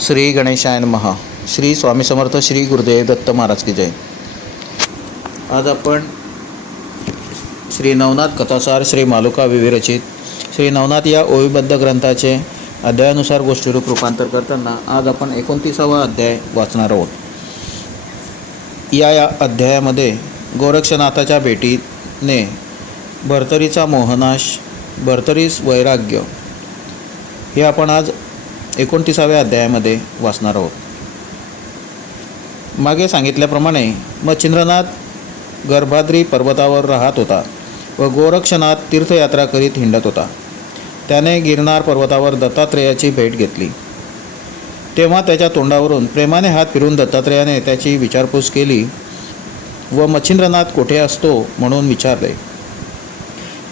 श्री गणेशायन महा श्री स्वामी समर्थ श्री गुरुदेव दत्त महाराज की जय. आज आपण श्री नवनाथ कथासार श्री मालुका विविरचित श्री नवनाथ या ओवीबद्ध ग्रंथाचे अध्यायानुसार गोष्टीरूप रूपांतर करताना आज आपण एकोणतीसावा अध्याय वाचणार आहोत. या या अध्यायामध्ये गोरक्षनाथाच्या भेटीने भरतरीचा मोहनाश भरतरीस वैराग्य हे आपण आज एकोणतीसाव्या अध्यायामध्ये वाचणार आहोत. मागे सांगितल्याप्रमाणे मच्छिंद्रनाथ गर्भाद्री पर्वतावर राहत होता व गोरक्षनाथ तीर्थयात्रा करीत हिंडत होता. त्याने गिरनार पर्वतावर दत्तात्रेयाची भेट घेतली. तेव्हा त्याच्या तोंडावरून प्रेमाने हात फिरून दत्तात्रेयाने त्याची विचारपूस केली व मच्छिंद्रनाथ कोठे असतो? म्हणून विचारले.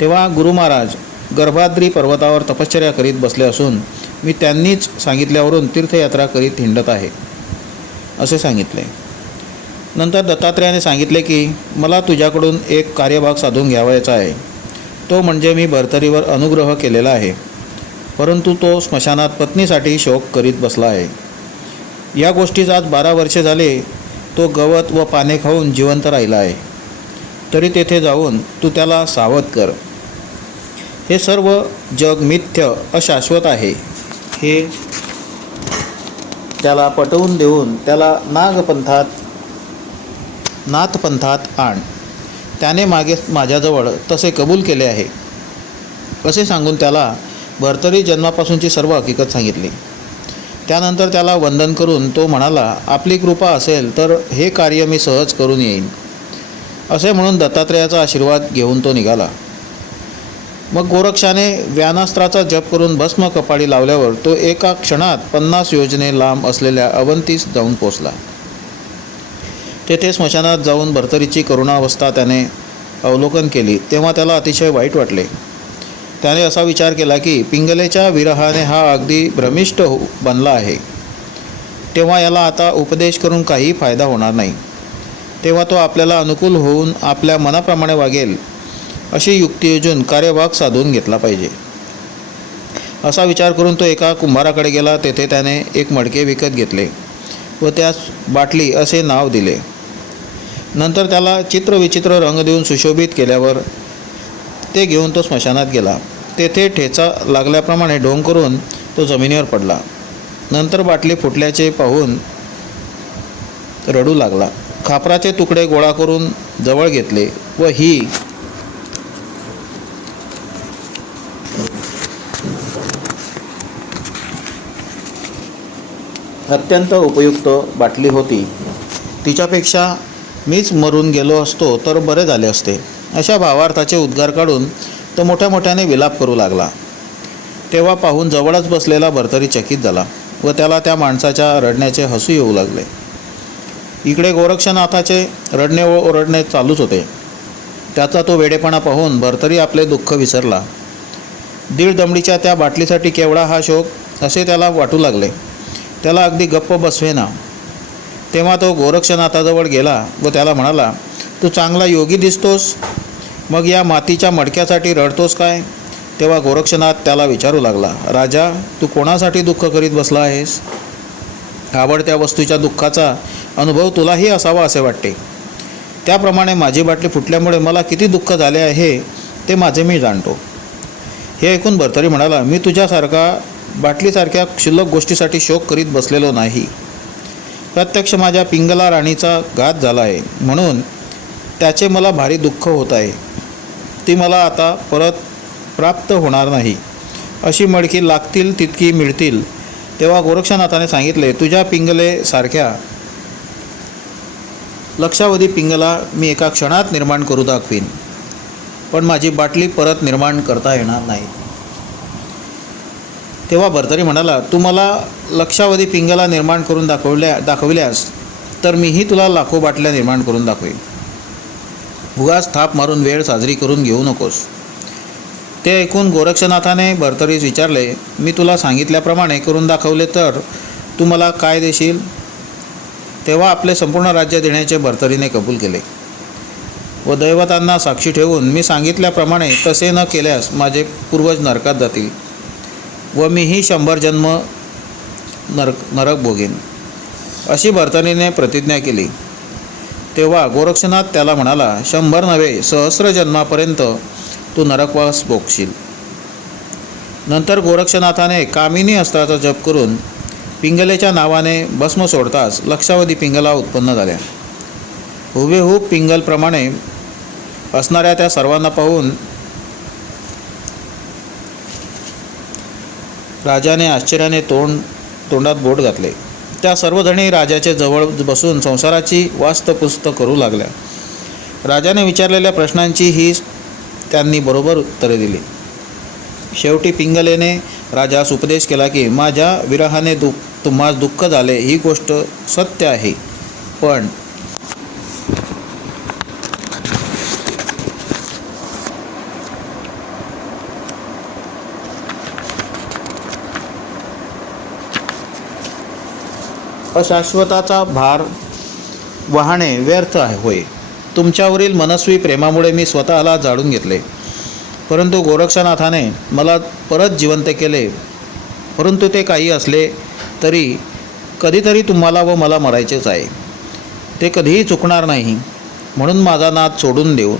तेव्हा गुरु महाराज गर्भाद्री पर्वतावर तपश्चर्या करीत बसले असून मी त्यांनीच सांगितल्यावरून तीर्थयात्रा करीत हिंडत आहे. असे सांगितले. नंतर दत्तात्रेयाने सांगितले की मला तुझ्याकडून एक कार्यभाग साधून घ्यावायचा आहे. तो म्हणजे मी भरतरीवर अनुग्रह केलेला आहे. परंतु तो स्मशानात पत्नीसाठी शोक करीत बसला आहे. या गोष्टीच आज बारा वर्षे झाले तो गवत व पाने खाऊन जिवंत राहिला आहे. तरी तेथे जाऊन तू त्याला सावध कर. हे सर्व जग मिथ्य अशाश्वत आहे. हे त्याला पटवून देऊन त्याला नागपंथात नाथपंथात आण. त्याने मागे माझ्याजवळ तसे कबूल केले आहे. असे सांगून त्याला भरतरी जन्मापासूनची सर्व हकीकत सांगितली. त्यानंतर त्याला वंदन करून तो म्हणाला आपली कृपा असेल तर हे कार्य मी सहज करून येईन. असे म्हणून दत्तात्रेयाचा आशीर्वाद घेऊन तो निघाला. मग गोरक्षाने व्यानास्त्राचा जप करून भस्म कपाळी लावल्यावर तो एका क्षणात पन्नास योजने लांब असलेल्या अवंतीस जाऊन पोचला. तेथे स्मशानात जाऊन भरतरीची करुणावस्था त्याने अवलोकन केली. तेव्हा त्याला अतिशय वाईट वाटले. त्याने असा विचार केला की पिंगलेच्या विरहाने हा अगदी भ्रमिष्ट हो बनला आहे. तेव्हा याला आता उपदेश करून काही फायदा होणार नाही. तेव्हा तो आपल्याला अनुकूल होऊन आपल्या मनाप्रमाणे वागेल. अशी युक्ती योजून कार्यभाग साधून घेतला पाहिजे. असा विचार करून तो एका कुंभाराकडे गेला तेथे त्याने एक मडके विकत घेतले व त्यास बाटली असे नाव दिले. नंतर त्याला चित्रविचित्र रंग देऊन सुशोभित केल्यावर ते घेऊन तो स्मशानात गेला. तेथे ठेचा लागल्याप्रमाणे ढोंग करून तो जमिनीवर पडला. नंतर बाटली फुटल्याचे पाहून रडू लागला. खापराचे तुकडे गोळा करून जवळ घेतले व ही अत्यंत उपयुक्त बाटली होती. तिच्यापेक्षा मीच मरून गेलो असतो तर बरे झाले असते. अशा भावार्थाचे उद्गार काढून तो मोठ्या मोठ्याने विलाप करू लागला. तेव्हा पाहून जवळच बसलेला भरतरी चकित झाला व त्याला त्या माणसाच्या रडण्याचे हसू येऊ लागले. इकडे गोरक्षनाथाचे रडणे ओरडणे चालूच होते. त्याचा तो वेडेपणा पाहून भरतरी आपले दुःख विसरला. दीड दमडीच्या त्या बाटलीसाठी केवढा हा शोक असे त्याला वाटू लागले. त्याला अगदी गप्प बसवेना. तेव्हा तो गोरक्षनाथाजवळ गेला व त्याला म्हणाला तू चांगला योगी दिसतोस. मग या मातीच्या मडक्यासाठी रडतोस काय? तेव्हा गोरक्षनाथ त्याला विचारू लागला राजा तू कोणासाठी दुःख करीत बसला आहेस? आवडत्या वस्तूच्या दुःखाचा अनुभव तुलाही असावा असे वाटते. त्याप्रमाणे माझी बाटली फुटल्यामुळे मला किती दुःख झाले आहे ते माझे मी जाणतो. हे ऐकून भरतरी म्हणाला मी तुझ्यासारखा बाटलीसारख्या क्षुल्लक गोष्टीसाठी शोक करीत बसलेलो नाही. प्रत्यक्ष माझ्या पिंगला राणीचा घात झाला आहे म्हणून त्याचे मला भारी दुःख होत आहे. ती मला आता परत प्राप्त होणार नाही. अशी मडकी लागतील तितकी मिळतील. तेव्हा गोरक्षनाथाने सांगितले तुझ्या पिंगलेसारख्या लक्षावधी पिंगला मी एका क्षणात निर्माण करू दाखवीन. पण माझी बाटली परत निर्माण करता येणार नाही. तेव्हा भरतरी म्हणाला तू मला लक्षावधी पिंगला निर्माण करून दाखवल्या दाखविल्यास तर मीही तुला लाखो बाटल्या निर्माण करून दाखवेन. उगाच थाप मारून वेळ साजरी करून घेऊ नकोस. ते ऐकून गोरक्षनाथाने भरतरीस विचारले मी तुला सांगितल्याप्रमाणे करून दाखवले तर तू मला काय देशील? तेव्हा आपले संपूर्ण राज्य देण्याचे भरतरीने कबूल केले. व दैवतांना साक्षी ठेवून मी सांगितल्याप्रमाणे तसे न केल्यास माझे पूर्वज नरकात जातील. व मीही शंभर जन्म नरक नरक भोगेन. अशी भरतनीने प्रतिज्ञा केली. तेव्हा गोरक्षनाथ त्याला म्हणाला शंभर नव्हे सहस्र जन्मापर्यंत तू नरकवास भोगशील. नंतर गोरक्षनाथाने कामिनी अस्त्राचा जप करून पिंगलेच्या नावाने भस्म सोडताच लक्षावधी पिंगला उत्पन्न झाल्या. हुबेहूब पिंगलप्रमाणे असणाऱ्या त्या सर्वांना पाहून राजाने आश्चर्याने तोंड तोंडात बोट घातले. त्या सर्वजणी राजाचे जवळ बसून संसाराची वास्तपुस्त करू लागल्या. राजाने विचारलेल्या प्रश्नांची ही त्यांनी बरोबर उत्तरे दिली. शेवटी पिंगलेने राजास उपदेश केला की माझ्या विरहाने दुःख तुम्हास दुःख झाले ही गोष्ट सत्य आहे. पण अशाश्वताचा भार वाहणे व्यर्थ आहे होय. तुमच्यावरील मनस्वी प्रेमामुळे मी स्वतःला जाळून घेतले. परंतु गोरक्षनाथाने मला परत जिवंत केले. परंतु ते काही असले तरी कधीतरी तुम्हाला व मला मरायचेच आहे. ते कधीही चुकणार नाही. म्हणून माझा नाद सोडून देऊन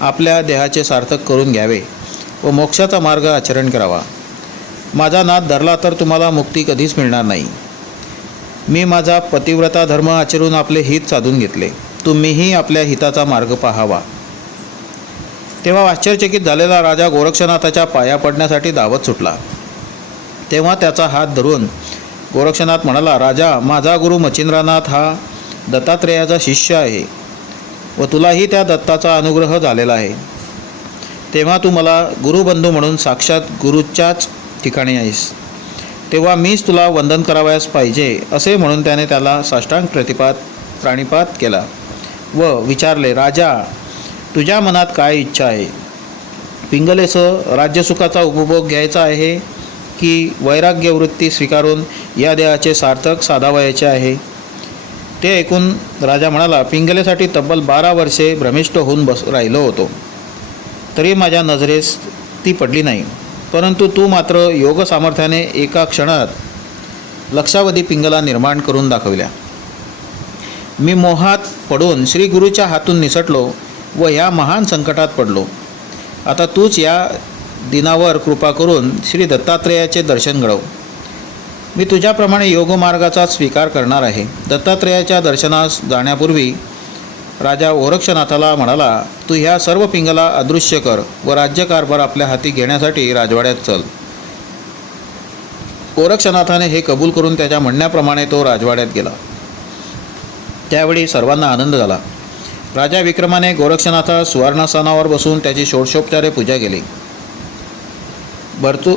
आपल्या देहाचे सार्थक करून घ्यावे व मोक्षाचा मार्ग आचरण करावा. माझा नाद धरला तर तुम्हाला मुक्ती कधीच मिळणार नाही. मी माझा पतिव्रता धर्म आचरून आपले हित साधून घेतले. तुम्हीही आपल्या हिताचा मार्ग पाहावा. तेव्हा आश्चर्यचकित झालेला राजा गोरक्षनाथाच्या पाया पडण्यासाठी धावत सुटला. तेव्हा त्याचा हात धरून गोरक्षनाथ म्हणाला राजा माझा गुरु मच्छिंद्रनाथ हा दत्तात्रेयाचा शिष्य आहे व तुलाही त्या दत्ताचा अनुग्रह झालेला आहे. तेव्हा तू मला गुरुबंधू म्हणून साक्षात गुरुच्याच ठिकाणी आहेस. तेव्हा मीच तुला वंदन करावयास पाहिजे असे म्हणून त्याने त्याला साष्टांग प्रतिपात प्राणिपात केला व विचारले राजा तुझ्या मनात काय इच्छा आहे? पिंगलेसं राज्यसुखाचा उपभोग घ्यायचा आहे की वैराग्यवृत्ती स्वीकारून या देहाचे सार्थक साधावयाचे आहे? ते ऐकून राजा म्हणाला पिंगलेसाठी तब्बल बारा वर्षे भ्रमिष्ट होऊन बस राहिलो होतो. तरी माझ्या नजरेस ती पडली नाही. परंतु तू मात्र योग सामर्थ्याने एका क्षणात लक्षावधी पिंगला निर्माण करून दाखविल्या. मी मोहात पडून श्री गुरुच्या हातून निसटलो व ह्या महान संकटात पडलो. आता तूच या दिनावर कृपा करून श्री दत्तात्रेयाचे दर्शन घडव. मी तुझ्याप्रमाणे योगमार्गाचा स्वीकार करणार आहे. दत्तात्रेयाच्या दर्शनास जाण्यापूर्वी राजा ओरक्षनाथाला म्हणाला तू ह्या सर्व पिंगला अदृश्य कर व राज्यकारभार आपल्या हाती घेण्यासाठी राजवाड्यात चल. ओरक्षनाथाने हे कबूल करून त्याच्या म्हणण्याप्रमाणे तो राजवाड्यात गेला. त्यावेळी सर्वांना आनंद झाला. राजा विक्रमाने गोरक्षनाथा सुवर्णासनावर बसून त्याची षोडशोपचारे पूजा केली. भरतू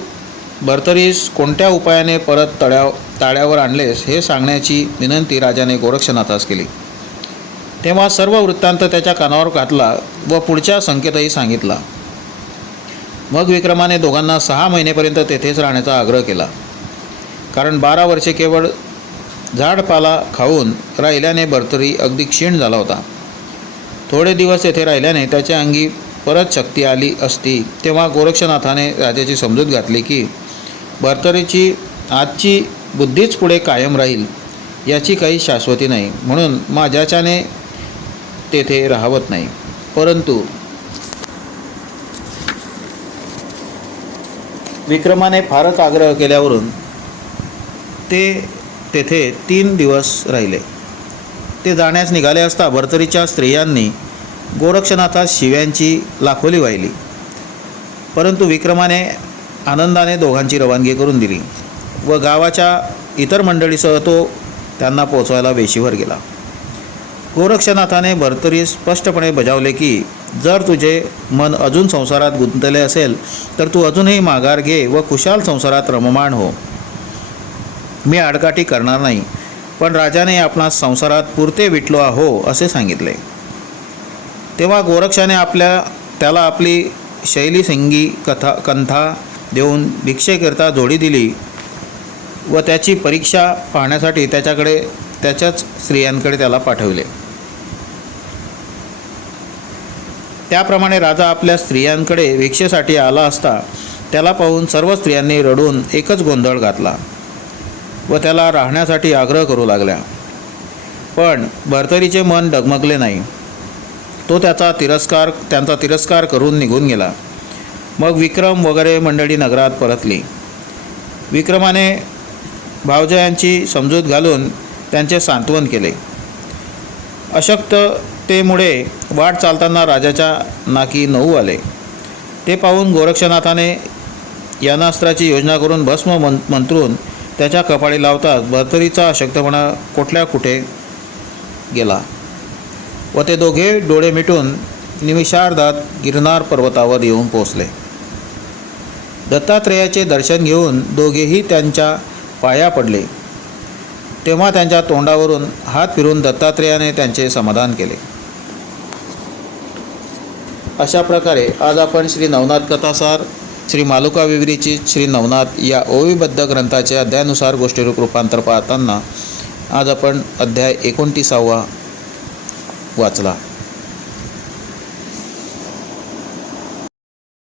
भरतरीस कोणत्या उपायाने परत तळ्या ताळ्यावर आणलेस हे सांगण्याची विनंती राजाने गोरक्षनाथास केली. तेव्हा सर्व वृत्तांत त्याच्या कानावर घातला व पुढच्या संकेतही सांगितला. मग विक्रमाने दोघांना सहा महिनेपर्यंत तेथेच राहण्याचा आग्रह केला. कारण बारा वर्षे केवळ झाडपाला खाऊन राहिल्याने बर्तरी अगदी क्षीण झाला होता. थोडे दिवस येथे राहिल्याने त्याच्या अंगी परत शक्ती आली असती तेव्हा गोरक्षनाथाने राजाची समजूत घातली की बर्तरीची आजची बुद्धीच पुढे कायम राहील याची काही शाश्वती नाही. म्हणून माझ्याच्याने तेथे राहवत नाही. परंतु विक्रमाने फारच आग्रह केल्यावरून ते तेथे तीन दिवस राहिले. ते जाण्यास निघाले असता भरतरीच्या स्त्रियांनी गोरक्षनाथा शिव्यांची लाखोली वाहिली. परंतु विक्रमाने आनंदाने दोघांची रवानगी करून दिली व गावाच्या इतर मंडळीसह तो त्यांना पोचवायला वेशीवर गेला. गोरक्षनाथाने भरतरी स्पष्टपणे बजावले की जर तुझे मन अजून संसारात गुंतले असेल तर तू अजूनही माघार घे व खुशाल संसारात रममाण हो. मी आडकाठी करणार नाही पण राजाने आपणास संसारात पुरते विटलो आहो असे सांगितले. तेव्हा गोरक्षाने आपल्या त्याला आपली शैली संगी कथा कंथा देऊन भिक्षेकरिता जोडी दिली व त्याची परीक्षा पाहण्यासाठी त्याच्याकडे त्याच्याच स्त्रियांकडे त्याला पाठवले. त्याप्रमाणे राजा आपल्या स्त्रियांकडे भिक्षेसाठी आला असता त्याला पाहून सर्व स्त्रियांनी रडून एकच गोंधळ घातला व त्याला राहण्यासाठी आग्रह करू लागल्या. पण भरतरीचे मन डगमगले नाही. तो त्याचा तिरस्कार त्यांचा तिरस्कार करून निघून गेला. मग विक्रम वगैरे मंडळी नगरात परतली. विक्रमाने भावजयांची समजूत घालून त्यांचे सांत्वन केले. अशक्ततेमुळे वाट चालताना राजाच्या नाकी नऊ आले. ते पाहून गोरक्षनाथाने यानास्त्राची योजना करून भस्म मं मंत्रून त्याच्या कपाळी लावताच भरतरीचा अशक्तपणा कुठल्या कुठे गेला? व ते दोघे डोळे मिटून निमिषार्धात गिरनार पर्वतावर येऊन पोचले दत्तात्रेयाचे दर्शन घेऊन दोघेही त्यांच्या पाया पडले. तेव्हा त्यांच्या तोंडावरून हात फिरून दत्तात्रेयाने त्यांचे समाधान केले. अशा प्रकारे आज आपण श्री नवनाथ कथासार श्री मालुका विवरीची श्री नवनाथ या ओवीबद्ध ग्रंथाचे अध्यायानुसार गोष्टीरूप रूपांतर पाहताना आज आपण अध्याय एकोणतीसावा वाचला.